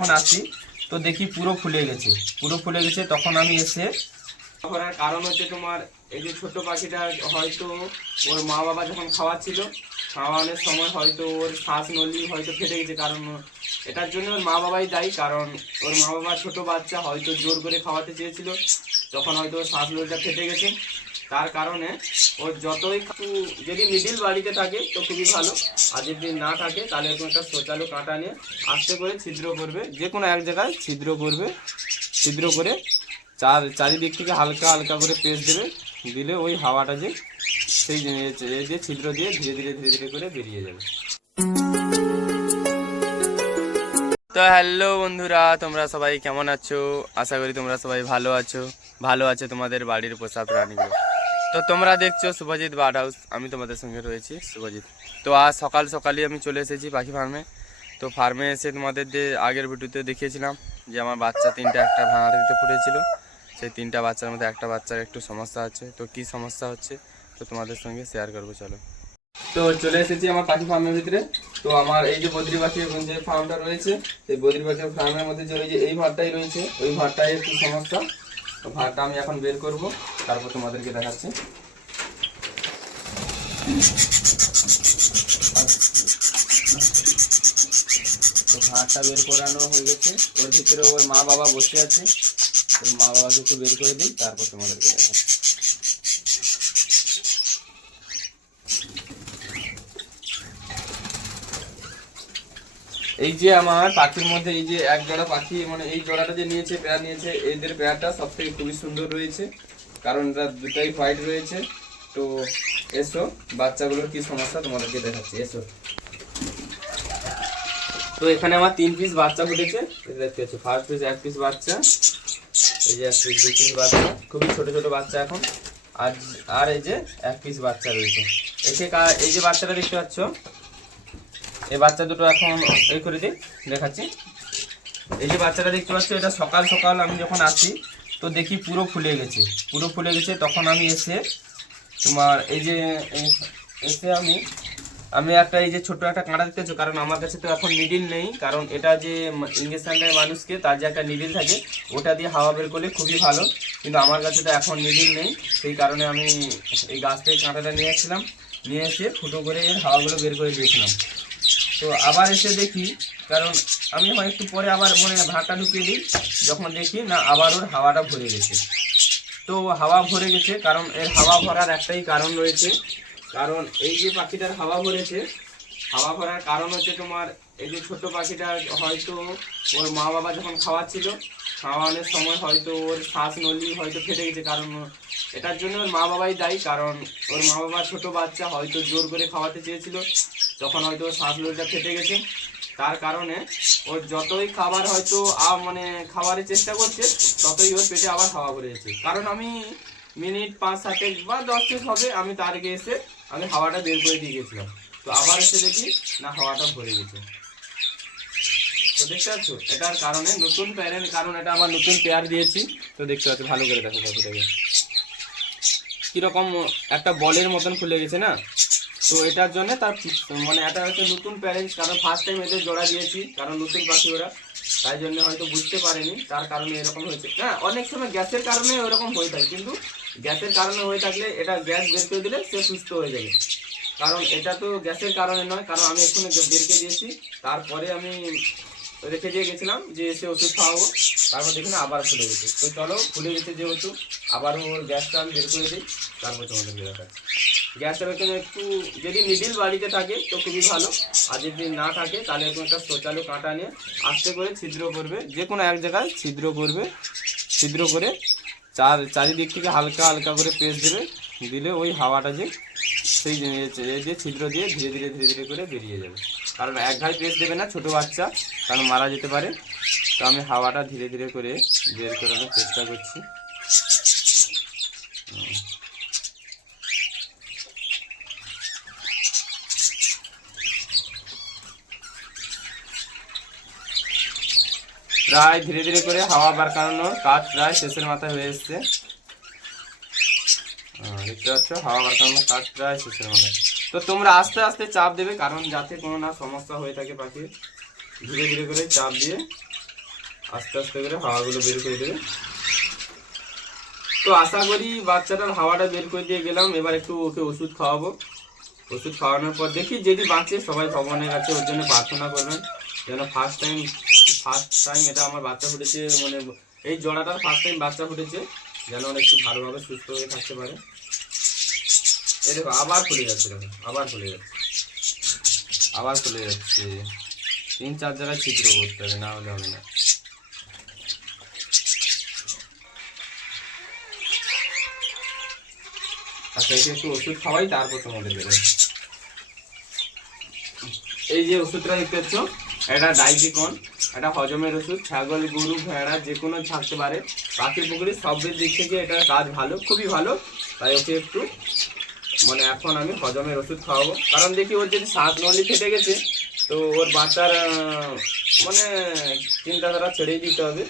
যখন আসি তো দেখি পুরো ফুলে গেছে। তখন আমি এসে করার কারণ হচ্ছে তোমার এই যে ছোট পাখিটা হয়তো ওর মা বাবা যখন খাওয়ানোর সময় হয়তো ওর শ্বাস নলি হয়তো ফেটে গেছে, কারণ এটার জন্য ওর মা বাবাই দায়ী। কারণ ওর মা বাবা ছোট বাচ্চা হয়তো জোর করে খাওয়াতে চেয়েছিল, তখন হয়তো ওর শ্বাস নলিটা ফেটে গেছে। তার কারণে ওর যতই যদি মিডিল বাড়িতে থাকে তো খুবই ভালো, আর যদি না থাকে তাহলে এরকম একটা শৌচালু কাঁটা নিয়ে আস্তে করে ছিদ্র করবে, যে কোনো এক জায়গায় ছিদ্র করে চারিদিক থেকে হালকা হালকা করে প্রেস দিলে ওই হাওয়াটা সেই যে ছিদ্র দিয়ে ধীরে ধীরে করে বেরিয়ে যাবে। তো হ্যালো বন্ধুরা, তোমরা সবাই কেমন আছো? আশা করি তোমরা সবাই ভালো আছো তোমাদের বাড়ির পোষা প্রাণীগুলো। তো তোমরা দেখছো শুভজিৎ বার্ড হাউস, আমি তোমাদের সঙ্গে রয়েছি শুভজিৎ। তো আজ সকালই আমি চলে এসেছি পাখি ফার্মে। তো ফার্মে এসে তোমাদের যে আগের ভিডিওতে দেখিয়েছিলাম যে আমার বাচ্চা একটা ভাঙাড়িতে ফুটেছিল। সেই 3টা বাচ্চার মধ্যে একটা বাচ্চার একটু সমস্যা আছে। তো কি সমস্যা হচ্ছে তো তোমাদের সঙ্গে শেয়ার করবো, চলো। তো চলে এসেছি আমার পাখি ফার্মের ভিতরে। তো আমার এই যে বদ্রি পাখির যে ফার্মটা রয়েছে, এই বদ্রি পাখির ফার্মের মধ্যে যে ওই যে এই ভাড়টাই রয়েছে, ওই ভাড়টাই একটু সমস্যা। তো ভাড়টা আমি এখন বের করব, তারপর তোমাদেরকে দেখাচ্ছি। তো ভাড়টা বের করানো হয়ে গেছে, ওর ভিতরে ওর মা বাবা বসে আছে। ওর মা বাবাকে একটু বের করে দিই, তারপর তোমাদেরকে দেখাচ্ছি। এই যে আমার পাখির মধ্যে এই যে এক জোড়া পাখি, মানে এই জোড়াটা যে নিয়েছে, পেয়ার নিয়েছে, এদের পেয়ারটা সব থেকে খুবই সুন্দর রয়েছে, কারণ এরা দুটাই হোয়াইট রয়েছে। তো এসো বাচ্চাগুলোর কি সমস্যা তোমাদেরকে দেখাচ্ছি, এসো। তো এখানে আমার 3 পিস বাচ্চা ফুটেছে, দেখতে পাচ্ছ। ফার্স্ট পিস 1 পিস বাচ্চা, এই যে 1 পিস 2 পিস বাচ্চা, খুবই ছোট বাচ্চা এখন। আর এই যে 1 পিস বাচ্চা রয়েছে। এই যে বাচ্চাটা দেখতে পাচ্ছ, এই বাচ্চা দুটো এখন এই করে দিই, দেখাচ্ছি। এই যে বাচ্চাটা দেখতে পাচ্ছ, এটা সকাল আমি যখন আসি তো দেখি পুরো ফুলে গেছে। তখন আমি এসে তোমার এই যে এসে আমি একটা এই যে ছোট একটা কাঁটা দেখতে পাচ্ছ, কারণ আমার কাছে তো এখন নিডিল নেই, কারণ এটা যে ইঞ্জেকশন দেয় মানুষকে, তার যে একটা নিডিল থাকে ওটা দিয়ে হাওয়া বের করলে খুবই ভালো, কিন্তু আমার কাছে তো এখন নিডিল নেই। সেই কারণে আমি এই গাছ থেকে কাঁটাটা নিয়ে এসে ফুটো করে এর হাওয়াগুলো বের করে দিয়েছিলাম। তো আবার এসে দেখি, কারণ আমি একটু পরে আবার ভাতটা ঢুকিয়ে দিই, যখন দেখি না আবার ওর হাওয়াটা ভরে গেছে। তো হাওয়া ভরে গেছে, কারণ এর হাওয়া ভরার একটাই কারণ রয়েছে, কারণ এই যে পাখিটার হাওয়া ভরার কারণ হচ্ছে তোমার এই যে ছোট পাখিটা হয়তো ওর মা বাবা যখন খাওয়ানোর সময় হয়তো ওর শ্বাস নলি হয়তো ফেটে গেছে, কারণ এটার জন্য ওর মা বাবাই দায়ী। কারণ ওর মা বাবা ছোট বাচ্চা হয়তো জোর করে খাওয়াতে চেয়েছিল, তখন হয়তো ওর শ্বাস নলিটা ফেটে গেছে। তার কারণে ওর যতই খাবার হয়তো খাবারের চেষ্টা করছে, ততই ওর পেটে আবার হাওয়া ভরে যাচ্ছে। কারণ আমি মিনিট 5-7 বা 10 হবে, আমি তার আগে এসে আমি হাওয়াটা বের করে দিয়ে গেছিলাম। তো আবার এসে দেখি না হাওয়াটা ভরে গেছে। তো দেখতে পাচ্ছ, এটার কারণে নতুন পেয়ারের কারণ, এটা আমার নতুন পেয়ার দিয়েছি। তো দেখতে পাচ্ছ, ভালো করে দেখো পাখিটাকে কিরকম একটা বলের মতন ফুলে গেছে না। তো এটার জন্য তার এটা হচ্ছে নতুন প্যারেন্টস, কারণ ফার্স্ট টাইম এদের জোড়া দিয়েছি, কারণ নতুন পাখি ওরা, তাই জন্য হয়তো বুঝতে পারেনি, তার কারণে এরকম হয়েছে। হ্যাঁ, অনেক সময় গ্যাসের কারণে ওরকম হয়ে থাকে, কিন্তু গ্যাসের কারণে হয়ে থাকলে এটা গ্যাস বের করে দিলে সে সুস্থ হয়ে যাবে, কারণ এটা তো গ্যাসের কারণে নয়। কারণ আমি এক্ষুনি বের করে দিয়েছি, তারপরে আমি রেখে দিয়ে গেছিলাম যে এসে ওষুধ খাওয়াবো, তারপর দেখুন আবার ফুলে গেছে। তো চলো, ফুলে গেছে যেহেতু আবারও ওর গ্যাসটা আমি বের করে দিই, তারপর তোমাদের দেখাচ্ছি। গ্যাসটা এখানে একটু যদি মিডিল বাড়িতে থাকে তো খুবই ভালো, আর যদি না থাকে তাহলে এরকম একটা শৌচালু কাঁটা নিয়ে আস্তে করে ছিদ্র করবে, যে কোনো এক জায়গায় ছিদ্র করে চারিদিক থেকে হালকা হালকা করে প্রেস দিলে ওই হাওয়াটা সেই যে ছিদ্র দিয়ে ধীরে ধীরে করে বেরিয়ে যাবে। কারণ এক ঘাই প্রেস দেবে না, ছোট বাচ্চা, কারণ মারা যেতে পারে। তো আমি হাওয়াটা ধীরে করে বের করানোর চেষ্টা করছি। প্রায় ধীরে করে হাওয়া বার করানোর কাজ প্রায় শেষের মাথায় হয়ে এসছে। দেখতে পাচ্ছ, হাওয়া বার করানোর কাজ প্রায় শেষের মাথায়। তো তোমরা আস্তে আস্তে চাপ দেবে, কারণ যাতে কোনো না সমস্যা হয়ে থাকে পাখির, ধীরে করে চাপ দিয়ে আস্তে আস্তে করে হাওয়াগুলো বের করে দেবে। তো আশা করি বাচ্চাটার হাওয়াটা বের করে দিয়ে গেলাম। এবার একটু ওকে ওষুধ খাওয়াবো। ওষুধ খাওয়ানোর পর দেখি যদি বাঁচে, সবাই ভগবানের কাছে ওর জন্য প্রার্থনা করবেন যেন ফার্স্ট টাইম এটা আমার বাচ্চা ফুটেছে, মানে এই জোড়াটার ফার্স্ট টাইম বাচ্চা ফুটেছে, যেন ওরা একটু ভালোভাবে সুস্থ হয়ে থাকতে পারে। এই দেখো আবার খুলে যাচ্ছে, দেখো আবার খুলে যাচ্ছে, আবার খুলে যাচ্ছে। 3-4 জায়গায় ছিদ্র করতে হবে, না হলে হবে না। আচ্ছা একে একটু ওষুধ খাওয়াই, তারপর তোমাদের বেরোয়। এই যে ওষুধটা দেখতে পাচ্ছ, এটা ডাইজিকন, এটা হজমের ওষুধ। ছাগল, গরু, ভেড়া যে কোনো থাকতে পারে, পাখি পুকুরি সবের দিক থেকে এটা কাজ ভালো, খুবই ভালো। তাই ওকে একটু মানে এখন আমি হজমের ওষুধ খাওয়াবো। কারণ দেখি ওর যদি শ্বাসনলী ফেটে গেছে, তো ওর বাচ্চার মানে চিন্তাধারা ছেড়েই দিতে হবে।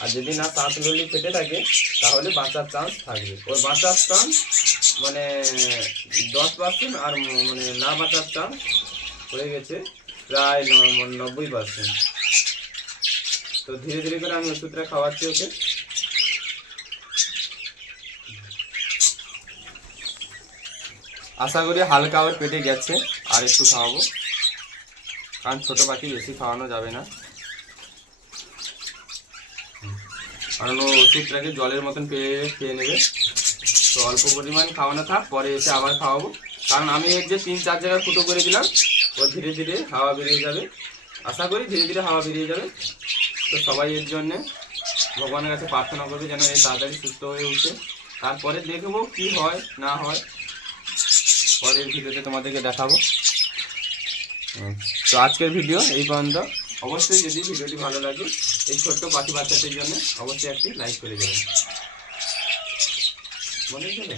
আর যদি না শ্বাসনলী ফেটে থাকে, তাহলে বাঁচার চান্স থাকবে। ওর বাঁচার চান্স মানে 10%, আর মানে না বাঁচার চান্স হয়ে গেছে প্রায় 90%। তো ধীরে ধীরে করে আমি ওষুধটা খাওয়াচ্ছি ওকে। আশা করি হালকা ওর পেটে গেছে, আর একটু খাওয়াবো, কারণ ছোটো পাখি বেশি খাওয়ানো যাবে না। কারণ ও ওষুধটাকে জলের মতন খেয়ে নেবে। তো অল্প পরিমাণ খাওয়ানো থাক, পরে এসে আবার খাওয়াবো। কারণ আমি এর যে 3-4 জায়গায় ফুটো করে দিলাম, ও ধীরে ধীরে হাওয়া বেরিয়ে যাবে। আশা করি ধীরে ধীরে হাওয়া বেরিয়ে যাবে। তো সবাই এর জন্যে ভগবানের কাছে প্রার্থনা করবে যেন এই তাড়াতাড়ি সুস্থ হয়ে উঠে। তারপরে দেখবো কি হয় না হয়, পরের ভিডিওতে তোমাদেরকে দেখাবো। তো আজকের ভিডিও এই পর্যন্ত। অবশ্যই যদি ভিডিওটি ভালো লাগে, এই ছোট্ট পাখি বাচ্চাটির জন্য অবশ্যই একটি লাইক করে দেবেন। মনে হচ্ছে?